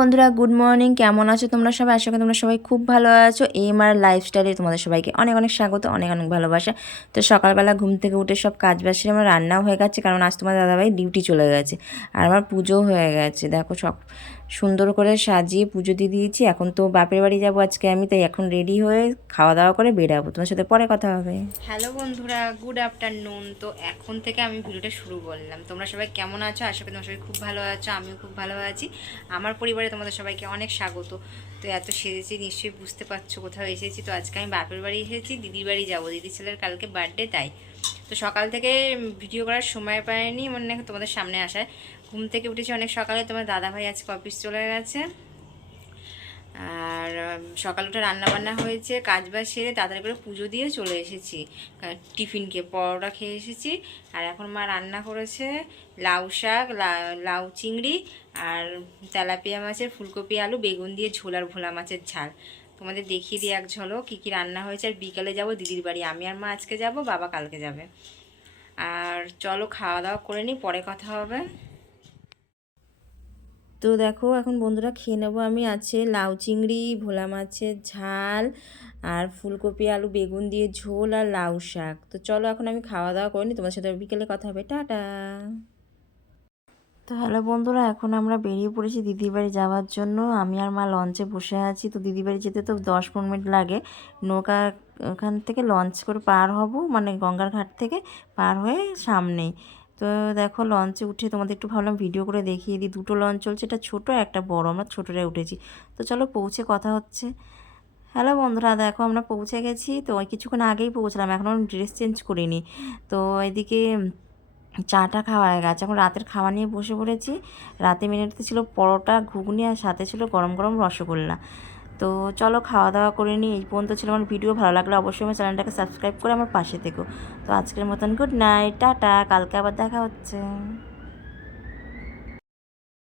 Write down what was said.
বন্ধুরা good morning কেমন আছো তোমরা সবাই? আশা করি তোমরা সবাই খুব ভালো আছো। এম আর লাইফস্টাইলে তোমাদের সবাইকে অনেক অনেক স্বাগত, অনেক অনেক ভালোবাসা। তো সকালবেলা ঘুম থেকে উঠে সব কাজ বাসে আমার রান্নাও হয়ে গেছে, কারণ আজ তোমার দাদাভাই ডিউটি চলে গেছে, আর আমার পুজো হয়ে গেছে। দেখো সব সুন্দর করে সাজিয়ে পুজো দিয়ে দিয়েছি। এখন তো বাপের বাড়ি যাব আজকে আমি, তাই এখন রেডি হয়ে খাওয়া দাওয়া করে বেরাবো। তোমার সাথে পরে কথা হবে। হ্যালো বন্ধুরা গুড আফটারনুন তো এখন থেকে আমি ভিডিওটা শুরু করলাম। তোমরা সবাই কেমন আছো? আশা করি তোমার সবাই খুব ভালো আছো, আমিও খুব ভালো আছি। আমার পরিবারে তোমাদের সবাইকে অনেক স্বাগত। তো এত সেরেছি নিশ্চয়ই বুঝতে পারছ কোথাও এসেছি। তো আজকে আমি বাপের বাড়ি এসেছি, দিদির বাড়ি যাব। দিদির ছেলের কালকে বার্থডে তাই। তো সকাল থেকে ভিডিও করার সময় পাইনি মানে তোমাদের সামনে আসায়। ঘুম থেকে উঠেছি অনেক সকালে, তোমার দাদা ভাই আজকে অফিস চলে গেছে। আর সকাল উঠে রান্না বান্না হয়েছে, কাজ বাজ সেরে তাড়াতাড়ি করে পুজো দিয়ে চলে এসেছি। টিফিনকে পরোটা খেয়ে এসেছি। আর এখন মা রান্না করেছে, লাউ শাক লাউ চিংড়ি, আর তেলাপিয়া মাছের ফুলকপি, আলু, বেগুন দিয়ে ঝোল আর ভোলা মাছের ঝাল। তোমাদের দেখিয়ে দিই এক ঝলক কী কী রান্না হয়েছে। আর বিকালে যাব দিদির বাড়ি, আমি আর মা আজকে যাব, বাবা কালকে যাবে। আর চলো খাওয়া দাওয়া করে নিই পরে কথা হবে। তো দেখো, এখন বন্ধুরা খেয়ে নেব আমি আছে লাউ চিংড়ি, ভোলা মাছের ঝাল, আর ফুলকপি, আলু, বেগুন দিয়ে ঝোল আর লাউ শাক। তো চলো এখন আমি খাওয়া দাওয়া করিনি তোমার সাথে বিকেলে কথা হবে। টাটা। তো হ্যালো বন্ধুরা, এখন আমরা বেরিয়ে পড়েছি দিদির বাড়ি যাওয়ার জন্য। আমি আর মা লঞ্চে বসে আছি। তো দিদির বাড়ি যেতে তো দশ পনেরো মিনিট লাগে। নৌকা ওখান থেকে লঞ্চ করে পার হব মানে গঙ্গার ঘাট থেকে পার হয়ে সামনেই। তো দেখো লঞ্চে উঠে তোমাদের একটু ভাবলাম ভিডিও করে দেখিয়ে দিই। দুটো লঞ্চ চলছে এটা ছোটো, একটা বড়। আমরা ছোটোটায় উঠেছি। তো চলো পৌঁছে কথা হচ্ছে। হ্যালো বন্ধুরা, দেখো আমরা পৌঁছে গেছি। তো কিছুক্ষণ আগেই পৌঁছলাম এখনও ড্রেস চেঞ্জ করিনি। তো এদিকে চাটা খাওয়া হয়ে গেছে। এখন রাতের খাওয়া নিয়ে বসে পড়েছি। রাতে মেনুতে ছিল পরোটা, ঘুগনি আর সাথে ছিল গরম গরম রসগোল্লা। তো চলো খাওয়া দাওয়া করে নিই। এই পর্যন্ত ছিল আমার ভিডিও। ভালো লাগলে অবশ্যই আমার চ্যানেলটাকে সাবস্ক্রাইব করে আমার পাশে থেকো। তো আজকের মতন গুড নাইট টাটা। কালকে আবার দেখা হচ্ছে।